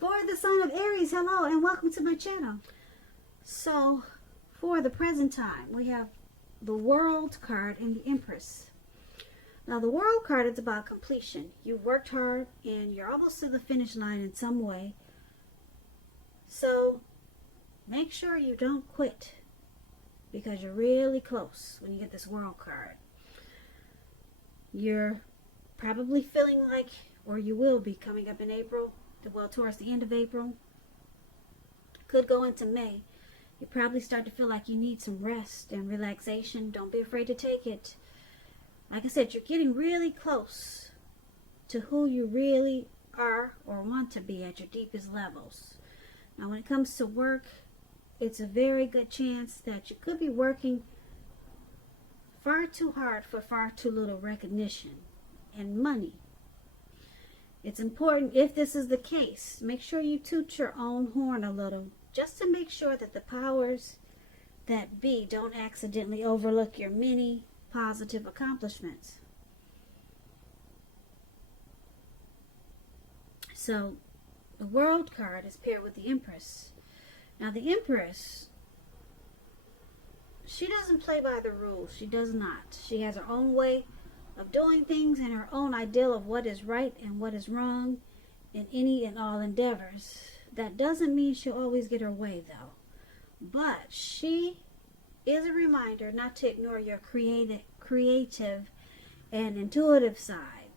For the sign of Aries, hello and welcome to my channel. So, for the present time, we have the World card and the Empress. Now, the World card is about completion. You worked hard and you're almost to the finish line in some way. So, make sure you don't quit because you're really close when you get this World card. You're probably feeling like, or you will be coming up in April, well, towards the end of April, could go into May. You probably start to feel like you need some rest and relaxation. Don't be afraid to take it. Like I said, you're getting really close to who you really are or want to be at your deepest levels. Now, when it comes to work, it's a very good chance that you could be working far too hard for far too little recognition and money. It's important, if this is the case, make sure you toot your own horn a little, just to make sure that the powers that be don't accidentally overlook your many positive accomplishments. So, the World card is paired with the Empress. Now, the Empress, she doesn't play by the rules. She does not. She has her own way of doing things and her own ideal of what is right and what is wrong in any and all endeavors. That doesn't mean she'll always get her way, though. But she is a reminder not to ignore your creative and intuitive side.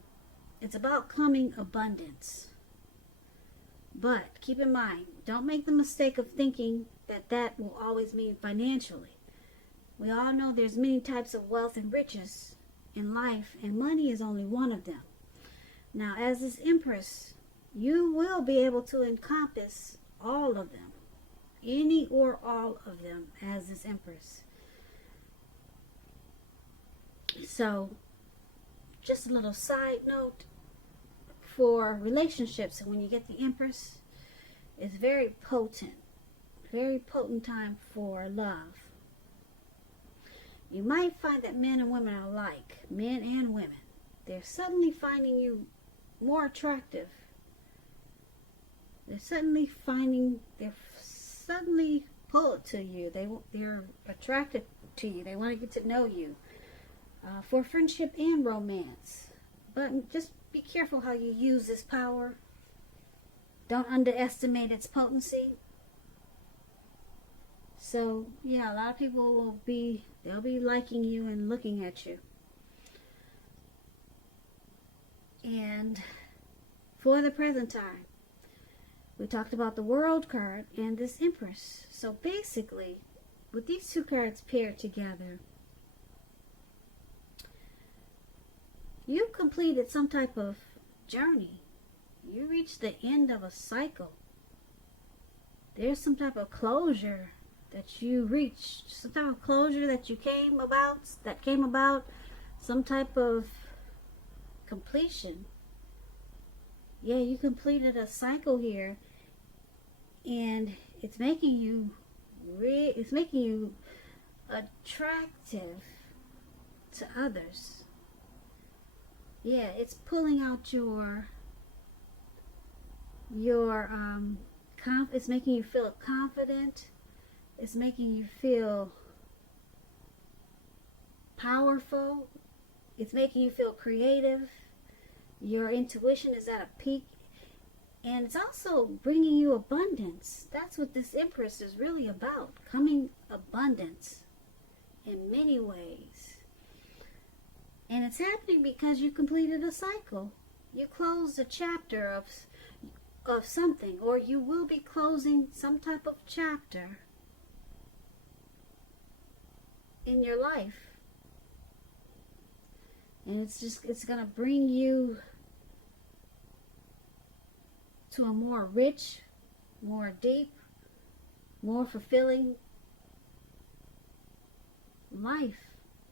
It's about coming abundance. But keep in mind, don't make the mistake of thinking that that will always mean financially. We all know there's many types of wealth and riches in life, and money is only one of them. Now, as this Empress, you will be able to encompass all of them, any or all of them, as this Empress. So, just a little side note for relationships, when you get the Empress, it's very potent time for love. You might find that men and women are alike, men and women. They're suddenly finding you more attractive. They're suddenly pulled to you. They're attracted to you. They want to get to know you for friendship and romance. But just be careful how you use this power. Don't underestimate its potency. So, yeah, a lot of people they'll be liking you and looking at you. And for the present time, we talked about the World card and this Empress. So basically, with these two cards paired together, you completed some type of journey. You reached the end of a cycle. There's some type of closure that you reached, some type of closure that came about, some type of completion. Yeah, you completed a cycle here, and it's making you attractive to others. Yeah, it's pulling out it's making you feel confident. It's making you feel powerful. It's making you feel creative. Your intuition is at a peak. And it's also bringing you abundance. That's what this Empress is really about. Coming abundance in many ways. And it's happening because you completed a cycle. You closed a chapter of something. Or you will be closing some type of chapter in your life, and it's gonna bring you to a more rich, more deep, more fulfilling life.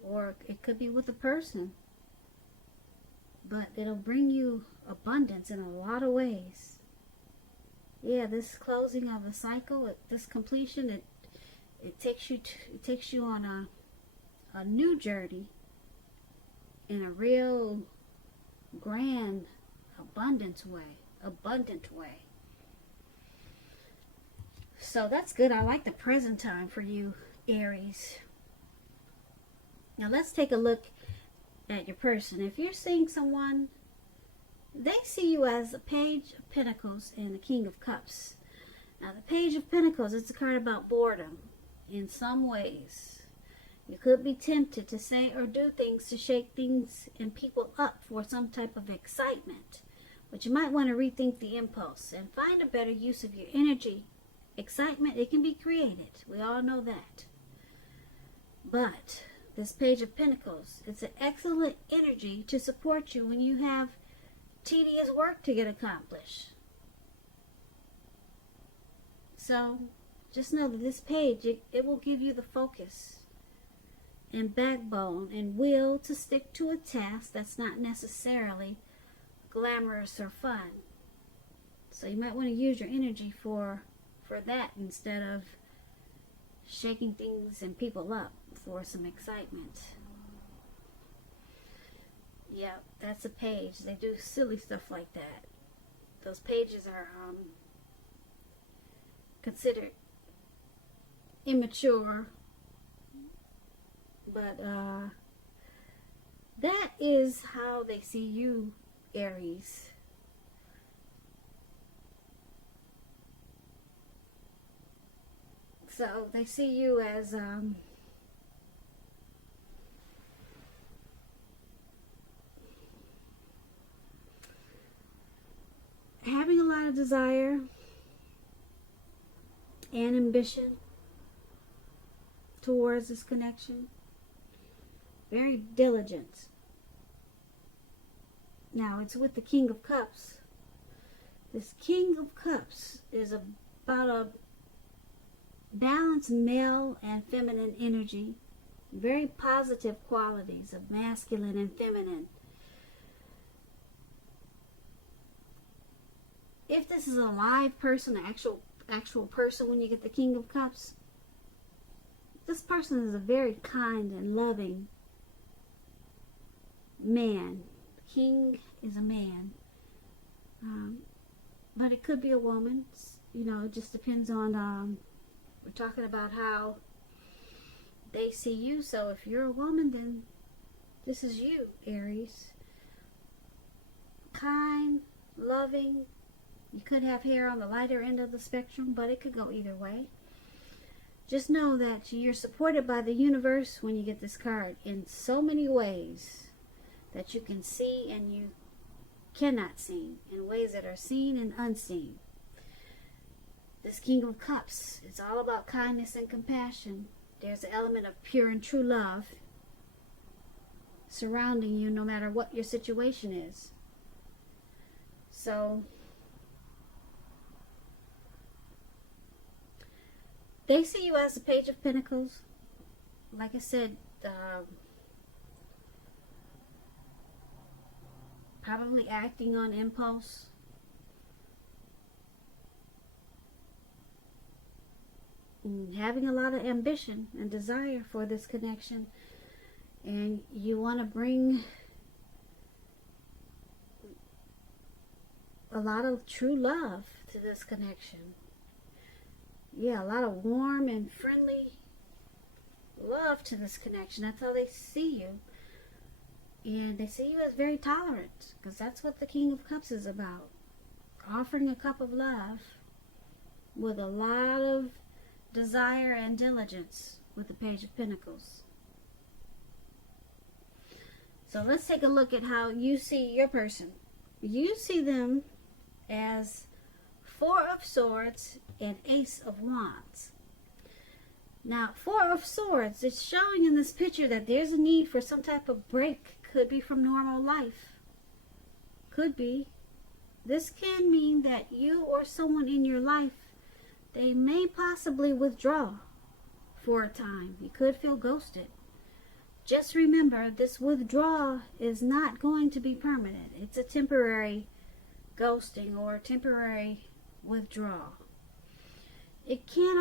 Or it could be with a person, but it'll bring you abundance in a lot of ways. Yeah, this closing of a cycle, this completion, it takes you on a new journey in a real grand abundant way. So that's good. I like the present time for you, Aries. Now let's take a look at your person. If you're seeing someone, they see you as the Page of Pentacles and the King of Cups. Now the Page of Pentacles, it's a card about boredom in some ways. You could be tempted to say or do things to shake things and people up for some type of excitement. But you might want to rethink the impulse and find a better use of your energy. Excitement, it can be created. We all know that. But this Page of Pentacles, it's an excellent energy to support you when you have tedious work to get accomplished. So just know that this page, it will give you the focus and backbone and will to stick to a task that's not necessarily glamorous or fun. So you might want to use your energy for that instead of shaking things and people up for some excitement. Yeah, that's a page. They do silly stuff like that. Those pages are considered immature, but that is how they see you, Aries. So they see you as having a lot of desire and ambition towards this connection. Very diligent. Now it's with the King of Cups. This King of Cups is about a balanced male and feminine energy. Very positive qualities of masculine and feminine. If this is a live person, an actual person, when you get the King of Cups, this person is a very kind and loving man. King is a man. But it could be a woman. You know, it just depends on, we're talking about how they see you. So if you're a woman, then this is you, Aries. Kind, loving. You could have hair on the lighter end of the spectrum, but it could go either way. Just know that you're supported by the universe when you get this card in so many ways that you can see and you cannot see, in ways that are seen and unseen. This King of Cups, it's all about kindness and compassion. There's an element of pure and true love surrounding you no matter what your situation is. So they see you as the Page of Pentacles. Like I said, probably acting on impulse. And having a lot of ambition and desire for this connection. And you want to bring a lot of true love to this connection. Yeah, a lot of warm and friendly love to this connection. That's how they see you. And they see you as very tolerant, because that's what the King of Cups is about. Offering a cup of love with a lot of desire and diligence with the Page of Pentacles. So let's take a look at how you see your person. You see them as Four of Swords and Ace of Wands. Now, Four of Swords, it's showing in this picture that there's a need for some type of break. Could be from normal life. Could be. This can mean that you or someone in your life, they may possibly withdraw for a time. You could feel ghosted. Just remember, this withdrawal is not going to be permanent. It's a temporary ghosting or temporary withdrawal. It can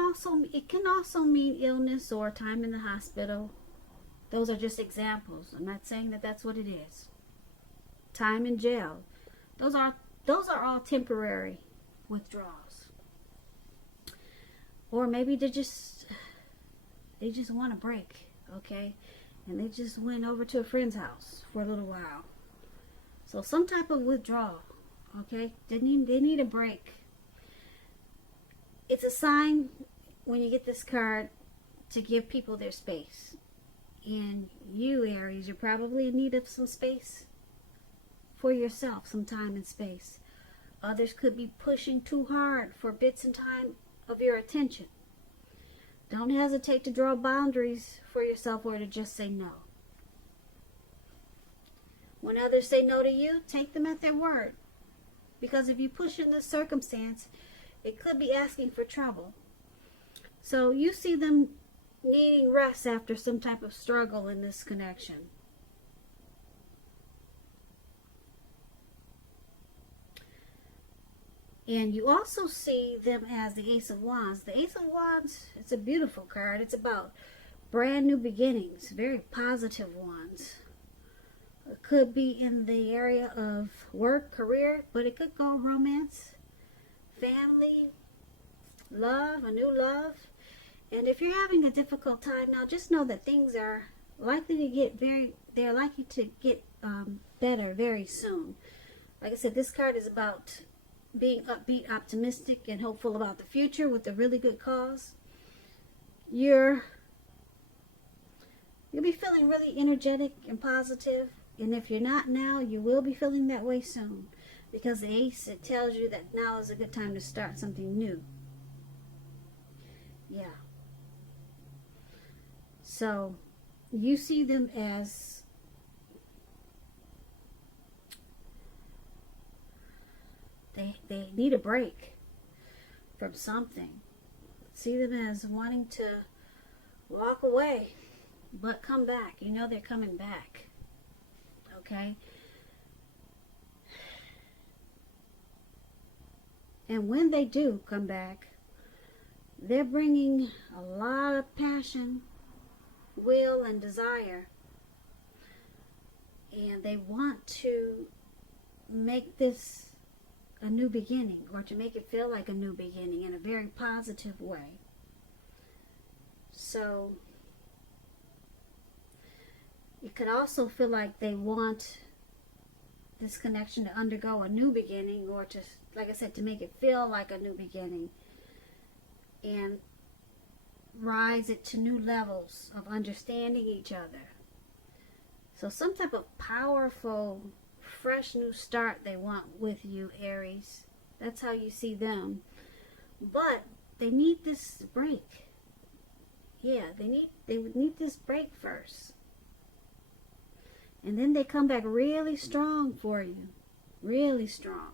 also mean illness or time in the hospital. Those are just examples. I'm not saying that that's what it is. Time in jail. Those are all temporary withdrawals. Or maybe they just want a break, okay? And they just went over to a friend's house for a little while. So some type of withdrawal, okay? They need a break. It's a sign when you get this card to give people their space. And you, Aries, you're probably in need of some space for yourself, some time and space. Others could be pushing too hard for bits and time of your attention. Don't hesitate to draw boundaries for yourself or to just say no. When others say no to you, take them at their word. Because if you push in this circumstance, it could be asking for trouble. So you see them needing rest after some type of struggle in this connection. And you also see them as the Ace of Wands. The Ace of Wands, it's a beautiful card. It's about brand new beginnings, very positive ones. It could be in the area of work, career, but it could go romance, family, love, a new love. And if you're having a difficult time now, just know that things are likely to get better very soon. Like I said, this card is about being upbeat, optimistic, and hopeful about the future with a really good cause. You'll be feeling really energetic and positive, and if you're not now, you will be feeling that way soon, because the Ace, it tells you that now is a good time to start something new. Yeah. So you see them as they need a break from something. See them as wanting to walk away, but come back. You know they're coming back. Okay? And when they do come back, they're bringing a lot of passion, will, and desire. And they want to make this a new beginning, or to make it feel like a new beginning in a very positive way. So it could also feel like they want this connection to undergo a new beginning, or to, like I said, to make it feel like a new beginning and rise it to new levels of understanding each other. So some type of powerful, fresh new start they want with you, Aries. That's how you see them. But they need this break. Yeah, they need this break first. And then they come back really strong for you. Really strong.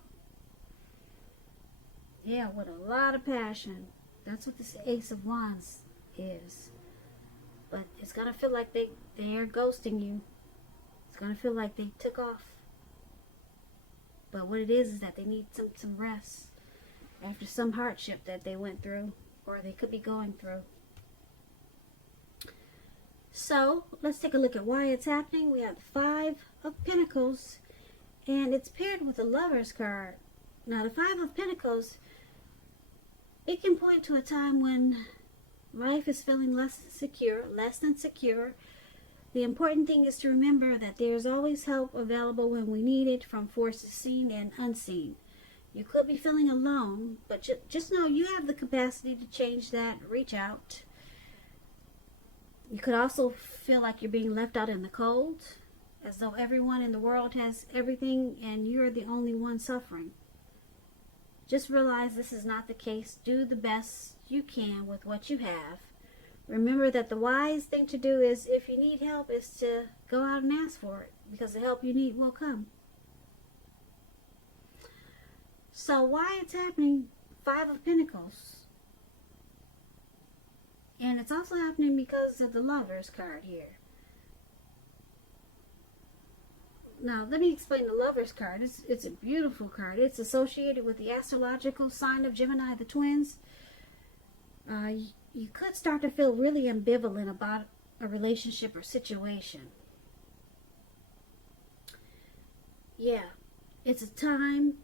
Yeah, with a lot of passion. That's what this Ace of Wands is. But it's going to feel like they're ghosting you. It's going to feel like they took off. But what it is that they need some rest after some hardship that they went through, or they could be going through. So let's take a look at why it's happening. We have the Five of Pentacles, and it's paired with the Lover's card. Now the Five of Pentacles, it can point to a time when life is feeling less than secure. The important thing is to remember that there's always help available when we need it, from forces seen and unseen. You could be feeling alone, but just know you have the capacity to change that. Reach out. You could also feel like you're being left out in the cold, as though everyone in the world has everything and you're the only one suffering. Just realize this is not the case. Do the best you can with what you have. Remember that the wise thing to do is, if you need help, is to go out and ask for it, because the help you need will come. So why it's happening? Five of Pentacles. And it's also happening because of the Lover's card here. Now, let me explain the Lover's card. It's a beautiful card. It's associated with the astrological sign of Gemini, the twins. You could start to feel really ambivalent about a relationship or situation. Yeah, it's a time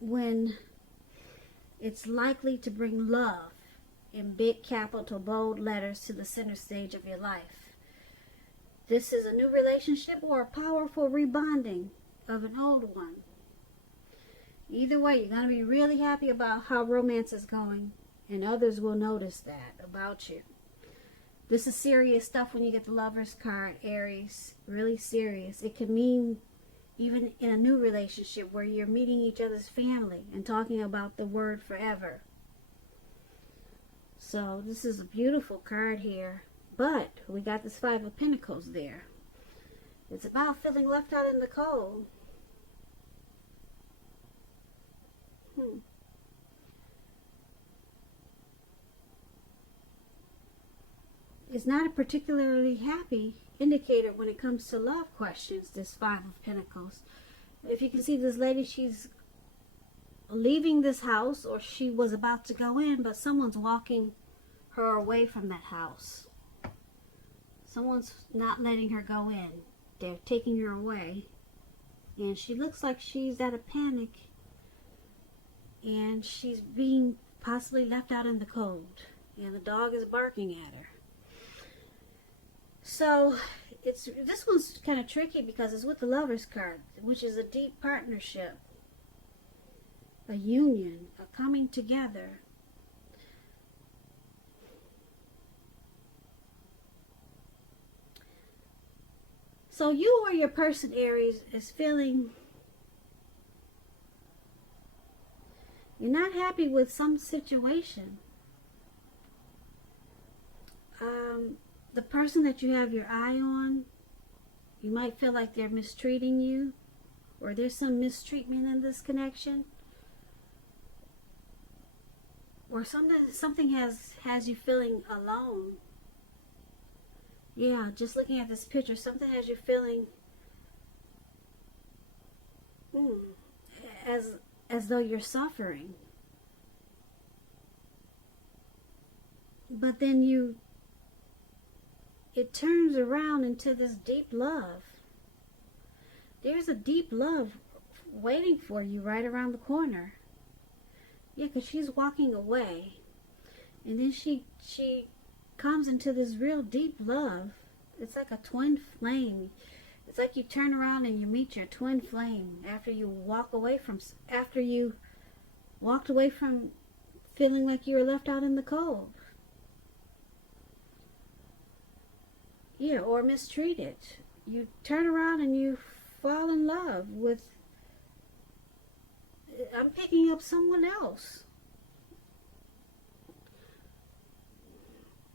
when It's likely to bring love in big capital bold letters to the center stage of your life. This is a new relationship or a powerful rebonding of an old one. Either way, you're going to be really happy about how romance is going, and others will notice that about you. This is serious stuff when you get the Lover's card, Aries. Really serious. It can mean even in a new relationship where you're meeting each other's family and talking about the word forever. So this is a beautiful card here. But we got this Five of Pentacles there. It's about feeling left out in the cold. It's not a particularly happy indicator when it comes to love questions, this Five of Pentacles. If you can see this lady, she's leaving this house, or she was about to go in, but someone's walking her away from that house. Someone's not letting her go in. They're taking her away. And she looks like she's at a panic. And she's being possibly left out in the cold. And the dog is barking at her. So, this one's kind of tricky because it's with the Lover's card, which is a deep partnership. A union, a coming together. So you or your person, Aries, is feeling you're not happy with some situation. The person that you have your eye on, you might feel like they're mistreating you, or there's some mistreatment in this connection, or something has you feeling alone. Yeah, just looking at this picture, something has you feeling as though you're suffering. But then it turns around into this deep love. There's a deep love waiting for you right around the corner. Yeah, because she's walking away. And then she comes into this real deep love. It's like a twin flame. It's like you turn around and you meet your twin flame after you walked away from feeling like you were left out in the cold. Yeah, or mistreated. You turn around and you fall in love with, I'm picking up someone else.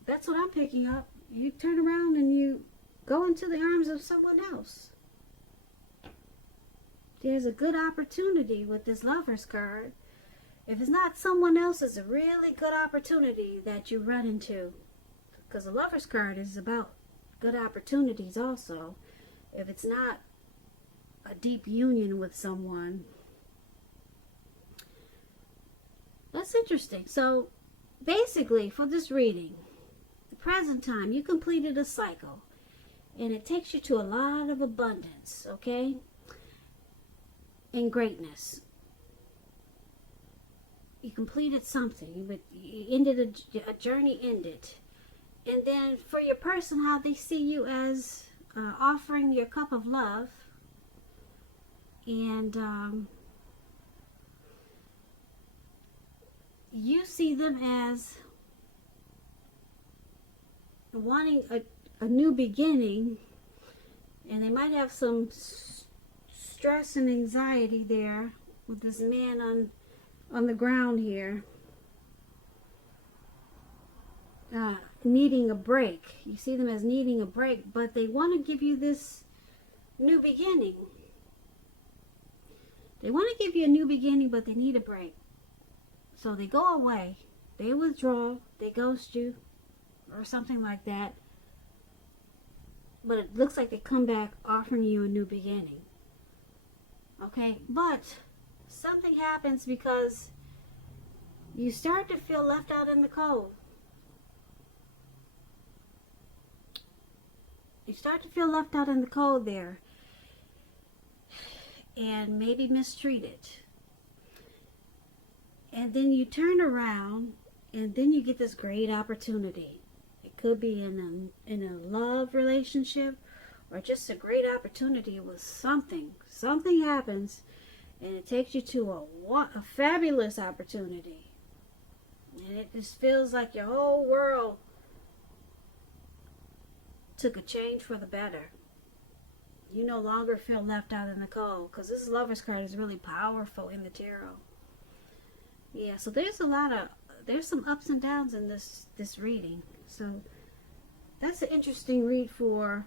That's what I'm picking up. You turn around and you go into the arms of someone else. There's a good opportunity with this Lover's card. If it's not someone else, it's a really good opportunity that you run into. Because the Lover's card is about good opportunities also. If it's not a deep union with someone. That's interesting. So, basically, for this reading, present time, you completed a cycle, and it takes you to a lot of abundance, okay, and greatness. You completed something, but you ended a journey ended. And then for your person, how they see you as offering your cup of love, and you see them as wanting a new beginning, and they might have some stress and anxiety there with this man on the ground here, needing a break. You see them as needing a break, but they want to give you this new beginning. They want to give you a new beginning, but they need a break. So they go away, they withdraw, they ghost you, or something like that. But it looks like they come back offering you a new beginning. Okay, but something happens because you start to feel left out in the cold. You start to feel left out in the cold there. And maybe mistreated. And then you turn around and then you get this great opportunity. It could be in a love relationship or just a great opportunity with something. Something happens and it takes you to a fabulous opportunity. And it just feels like your whole world took a change for the better. You no longer feel left out in the cold, because this Lover's card is really powerful in the tarot. Yeah, so there's some ups and downs in this reading. So that's an interesting read for